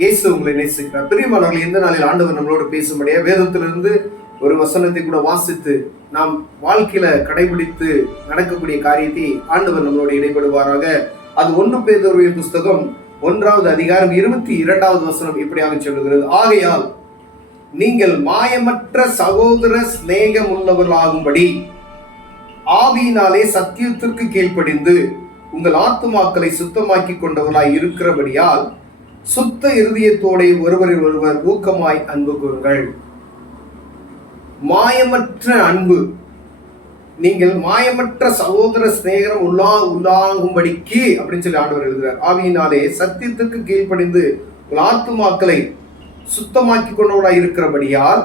இயேசு உங்களை நேசிக்கிறார். பிரியமானவர்கள், இந்த நாளில் ஆண்டவர் நம்மளோடு பேசும்படியா வேதத்திலிருந்து ஒரு வசனத்தை கூட வாசித்து நாம் வாழ்க்கையில கடைபிடித்து நடக்கக்கூடிய காரியத்தை ஆண்டவர் நம்மளோடு இடைபடுவாராக. அது 1 பேதுருவின் புஸ்தகம் 1வது அதிகாரம் 22வது வசனம் இப்படியாக சொல்லுகிறது. ஆகையால் நீங்கள் மாயமற்ற சகோதர சிநேகம் உள்ளவர்களாகும்படி ஆவியினாலே சத்தியத்திற்கு கீழ்ப்படிந்து உங்கள் ஆத்துமாக்களை சுத்தமாக்கி கொண்டவர்களாய் இருக்கிறபடியால் சுத்த இருதயத்தோட ஒருவரில் ஒருவர் ஊக்கமாய் அன்பு கூறுங்கள். மாயமற்ற அன்பு, நீங்கள் மாயமற்ற சகோதர சிநேகம் உள்ளாகும்படிக்கு அப்படின்னு சொல்லி ஆண்டவர் எழுதுகிறார். ஆவியினாலே சத்தியத்துக்கு கீழ்ப்படிந்து உங்கள் ஆத்துமாக்களை சுத்தமாக்கி கொண்டவர்களாய் இருக்கிறபடியால்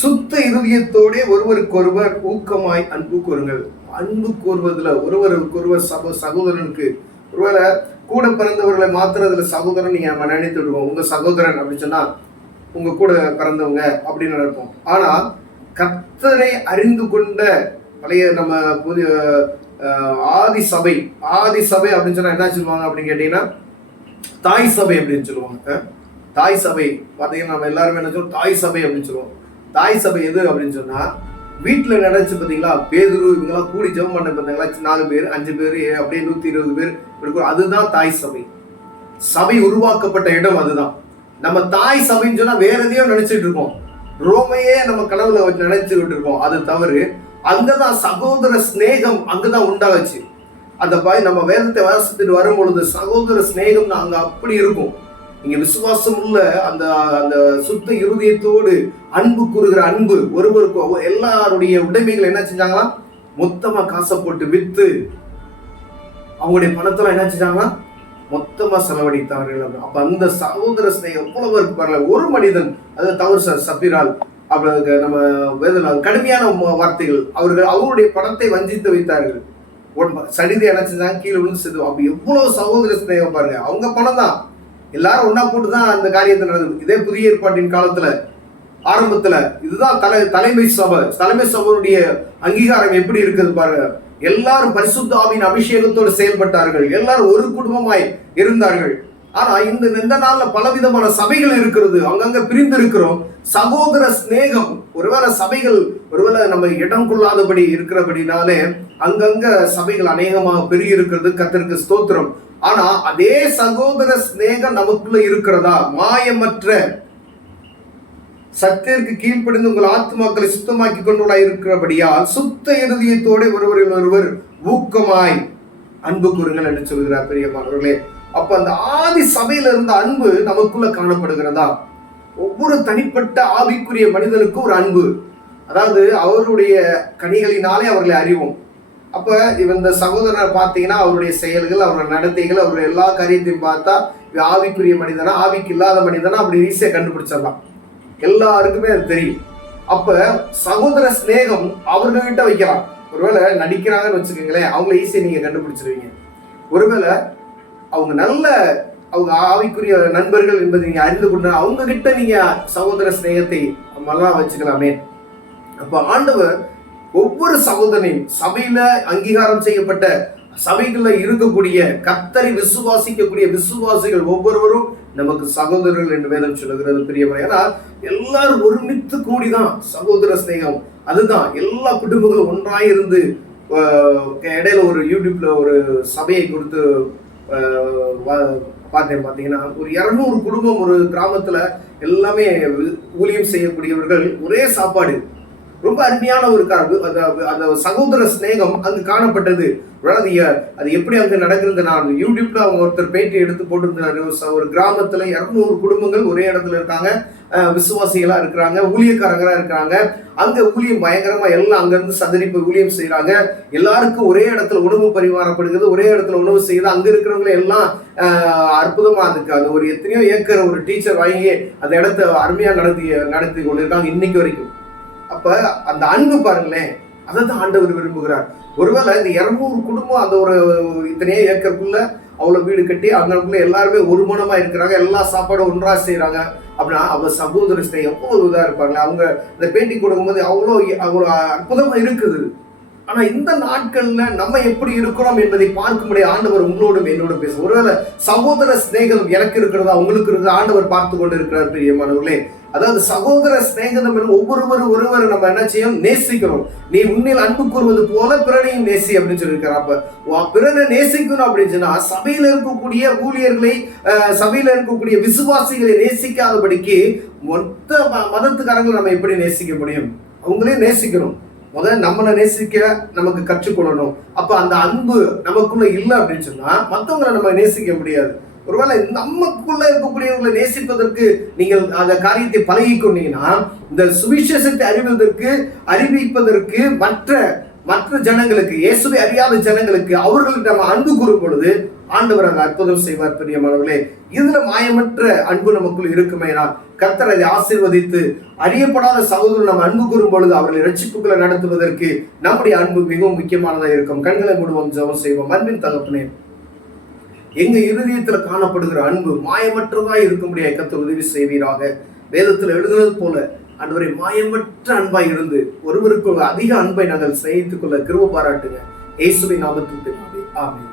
சுத்த இருதயத்தோட ஒருவருக்கொருவர் ஊக்கமாய் அன்பு கூறுங்கள். அன்பு கூறுவதில் ஒருவருக்கொருவர் சகோதரனுக்கு ஒருவேளை கூட பிறந்தவர்களை மாத்திரதுல சகோதரன் நீங்க நினைத்து விடுவோம். உங்க சகோதரன் அப்படின்னு சொன்னா உங்க கூட பிறந்தவங்க அப்படின்னு நினைப்போம். ஆனா கர்த்தரை அறிந்து கொண்ட பழைய நம்ம புதிய ஆதி சபை அப்படின்னு சொன்னா என்ன சொல்லுவாங்க அப்படின்னு கேட்டீங்கன்னா தாய் சபை அப்படின்னு சொல்லுவாங்க. தாய் சபை பார்த்தீங்கன்னா நம்ம எல்லாருமே என்ன சொல்லுவோம், தாய் சபை அப்படின்னு சொல்லுவோம். தாய் சபை எது அப்படின்னு சொன்னா வீட்டில் நினைச்சு பார்த்தீங்களா, பேதுரு இவங்கெல்லாம் கூடி ஜெபம் பண்ண பார்த்தீங்களா, 4 பேர் 5 பேர் அப்படியே 120 பேர் இருக்கும். அதுதான் தாய் சபை. சபை உருவாக்கப்பட்ட இடம் அதுதான். நம்ம தாய் சபைன்னு சொன்னா வேற எதையோ நினைச்சிட்டு இருக்கோம். ரோமையே நம்ம கனவுல நினைச்சுக்கிட்டு இருக்கோம். அது தவறு. அங்கதான் சகோதர சிநேகம் அங்கதான் உண்டாச்சு. அந்த நம்ம வேதத்தை வாசித்துட்டு வரும் பொழுது சகோதர சிநேகம் அங்க அப்படி இருக்கும். இங்க விசுவாசம் உள்ள அந்த அந்த சுத்த இருதயத்தோடு அன்பு கூறுகிற அன்பு, ஒருவருக்கு எல்லாருடைய உடைமைகளை என்ன செஞ்சாங்களா, மொத்தமா காசை போட்டு வித்து அவங்களுடைய பணத்தெல்லாம் என்ன செஞ்சாங்களா, மொத்தமா செலவழித்தார்கள். அப்ப அந்த சகோதர சிநேகம் எவ்வளவு இருக்கு பாருங்க. ஒரு மனிதன், அது தவறு சப்பிரால் அப்ப நம்ம வேதனை கடுமையான வார்த்தைகள், அவருடைய பணத்தை வஞ்சித்து வைத்தார்கள். சரிதை என்ன செஞ்சாங்க, கீழே விழுந்து செது. அப்ப எவ்வளவு சகோதர சிநேகம் பாருங்க. அவங்க பணம் தான், எல்லாரும் ஒன்னா போட்டு தான் அந்த காரியத்தை நடந்தது. இதே புதிய ஏற்பாட்டின் காலத்துல ஆரம்பத்துல இதுதான் தலைமை சபையுடைய அங்கீகாரம் எப்படி இருக்குது பாருங்க. எல்லாரும் பரிசுத்த ஆவியின் அபிஷேகத்தோடு செயல்பட்டார்கள். எல்லாரும் ஒரு குடும்பமாய் இருந்தார்கள். ஆனா இந்த நாள்ல பலவிதமான சபைகள் இருக்கிறது, அங்கங்க பிரிந்து இருக்கிறோம். சகோதர சிநேகம் ஒருவேளை சபைகள் ஒருவேளை நம்ம இடம் கொள்ளாதபடி இருக்கிறபடினாலே அங்கங்க சபைகள் அநேகமாக பெருகி இருக்கிறது. கர்த்தருக்கு ஸ்தோத்திரம். ஆனா அதே சகோதர சிநேகம் நமக்குள்ள இருக்கிறதா? மாயமற்ற சத்தியத்திற்கு கீழ்ப்படிந்து உங்கள் ஆத்துமாக்களை சுத்தமாக்கி கொண்டவர்களாய் இருக்கிறபடியால் சுத்த இருதயத்தோட ஒருவரில் ஒருவர் ஊக்கமாய் அன்பு கூறுங்கள் என்று சொல்கிறார். பிரியமானவர்களே, அப்ப அந்த ஆதி சபையில இருந்த அன்பு நமக்குள்ள காணப்படுகிறதா? ஒவ்வொரு தனிப்பட்ட ஆவிக்குரிய மனிதனுக்கும் ஒரு அன்பு, அதாவது அவருடைய கனிகளினாலே அவர்களை அறிவோம். அப்ப இந்த சகோதரனை பார்த்தீங்கன்னா அவருடைய செயல்கள், அவருடைய நடத்தைகள், அவருடைய எல்லா காரியத்தையும் பார்த்தா ஆவிக்குரிய மனிதனா ஆவிக்கு இல்லாத மனிதனா அப்படி ஈஸியா கண்டுபிடிச்சிடலாம். எல்லாருக்குமே அது தெரியும். அப்ப சகோதர சிநேகம் அவர்கள்கிட்ட வைக்கலாம். ஒருவேளை நடிக்கிறாங்கன்னு வச்சுக்கோங்களேன், அவங்கள ஈஸியா நீங்க கண்டுபிடிச்சிருவீங்க. ஒருவேளை அவங்க ஆவிக்குரிய நண்பர்கள் என்பதை நீங்க அறிந்து கொண்டு அவங்க கிட்ட நீங்க சகோதர சிநேகத்தை நல்லா வச்சுக்கலாமே. அப்ப ஆண்டவர் ஒவ்வொரு சகோதரனையும் சபையில அங்கீகாரம் செய்யப்பட்ட சபைகள்ல இருக்கக்கூடிய கர்த்தரை விசுவாசிக்கக்கூடிய விசுவாசிகள் ஒவ்வொருவரும் நமக்கு சகோதரர்கள் என்று வேதம் சொல்லுகிறது. பிரியமான, ஏன்னா எல்லாரும் ஒருமித்து கூடிதான் சகோதர சிநேகம். அதுதான் எல்லா குடும்பங்களும் ஒன்றாயிருந்து இடையில ஒரு யூடியூப்ல ஒரு சபையை கொடுத்து பார்த்தீங்கன்னா ஒரு 200 குடும்பம் ஒரு கிராமத்துல எல்லாமே ஊழியம் செய்யக்கூடியவர்கள், ஒரே சாப்பாடு, ரொம்ப அருமையான ஒரு அந்த சகோதர சிநேகம் அங்கு காணப்பட்டது. அது எப்படி அங்க நடக்கிறது, நான் யூடியூப்ல அவங்க ஒருத்தர் பேட்டி எடுத்து போட்டிருந்தாரு. ஒரு கிராமத்துல 200 குடும்பங்கள் ஒரே இடத்துல இருக்காங்க, விசுவாசிகளா இருக்கிறாங்க, ஊழியக்காரங்களா இருக்கிறாங்க. அங்க ஊழியம் பயங்கரமா எல்லாம் அங்கிருந்து சதரிப்பு ஊழியம் செய்யறாங்க. எல்லாருக்கும் ஒரே இடத்துல உணவு பரிமாறப்படுகிறது, ஒரே இடத்துல உணவு செய்யுது. அங்க இருக்கிறவங்க எல்லாம் அற்புதமா இருக்கு. அது ஒரு எத்தனையோ ஏக்கர் ஒரு டீச்சர் வாங்கி அந்த இடத்த அருமையா நடத்தி கொண்டிருக்காங்க இன்னைக்கு வரைக்கும். அப்ப அந்த அன்பு பாருங்களேன், அதை தான் ஆண்டவர் விரும்புகிறார். ஒருவேளை இந்த 200 குடும்பம் அந்த ஒரு இத்தனையே ஏக்கருக்குள்ள அவ்வளவு வீடு கட்டி அவங்களுக்குள்ள எல்லாருமே ஒரு மனமா இருக்கிறாங்க, எல்லா சாப்பாடும் ஒன்றா செய்யறாங்க அப்படின்னா அவங்க சகோதர ஸ்நேகம் எவ்வளவு இதா இருப்பாங்க. அவங்க இந்த பேட்டி கொடுக்கும்போது அவ்வளோ அற்புதமா இருக்குது. ஆனா இந்த நாட்கள்ல நம்ம எப்படி இருக்கிறோம் என்பதை பார்க்கும்படி ஆண்டவர் உங்களோடும் என்னோடும் பேச. ஒருவேளை சகோதர சிநேகம் எனக்கு இருக்கிறதா, உங்களுக்கு இருக்கிறதா, ஆண்டவர் பார்த்து கொண்டு இருக்கிறார் பிரியமானவர்களே. அதாவது சகோதர சிநேகம் ஒருவரை நம்ம என்ன செய்யும், நேசிக்கணும். நீ உன்னில் அன்பு கூறுவது போல பிறனையும் நேசி அப்படின்னு சொல்லியிருக்காரு. அப்ப பிறனை நேசிக்கணும் அப்படின்னு சொன்னா சபையில இருக்கக்கூடிய ஊழியர்களை, சபையில இருக்கக்கூடிய விசுவாசிகளை நேசிக்காதபடிக்கு மொத்த மதத்துக்காரங்களை நம்ம எப்படி நேசிக்க முடியும்? அவங்களே நேசிக்கணும். முதல்ல நம்மளை நேசிக்க நமக்கு கற்றுக்கொள்ளணும். அப்ப அந்த அன்பு நமக்குள்ள இல்லை அப்படின்னு சொன்னா மற்றவங்களை நம்ம நேசிக்க முடியாது. ஒருவேளை நமக்குள்ள இருக்கக்கூடியவர்களை நேசிப்பதற்கு நீங்கள் அந்த காரியத்தை பழகி கொண்டீங்கன்னா, இந்த சுவிசேஷத்தை அறிவிப்பதற்கு மற்ற ஜனங்களுக்கு, இயேசுவை அறியாத ஜனங்களுக்கு அவர்களுக்கு நம்ம அன்பு கூறும் பொழுது ஆண்டவர் அந்த அற்புதம் செய்வார் பிரியமானவர்களே. இதுல மாயமற்ற அன்பு நமக்குள் இருக்குமேனால் கர்த்தர் அதை ஆசீர்வதித்து, அறியப்படாத சகோதரர் நம்ம அன்பு கூறும் பொழுது அவர்களை ரட்சிப்புகளை நடத்துவதற்கு நம்முடைய அன்பு மிகவும் முக்கியமானதாக இருக்கும். கண்களை மூடுவோம், ஜெபம் செய்வோம். அன்பின் தகப்பனே, எங்க இருதயத்துல காணப்படுகிற அன்பு மாயமற்றதாய் இருக்கும்படியாக கர்த்தர் உதவி செய்வீராக. வேதத்துல எழுதுனது போல ஆண்டவரே, மாயமற்ற அன்பாய் இருந்து ஒருவருக்கு அதிக அன்பை நாங்கள் செய்து கொள்ள கிருபை பாராட்டுங்க. இயேசுவின் நாமத்தில் ஆமென்.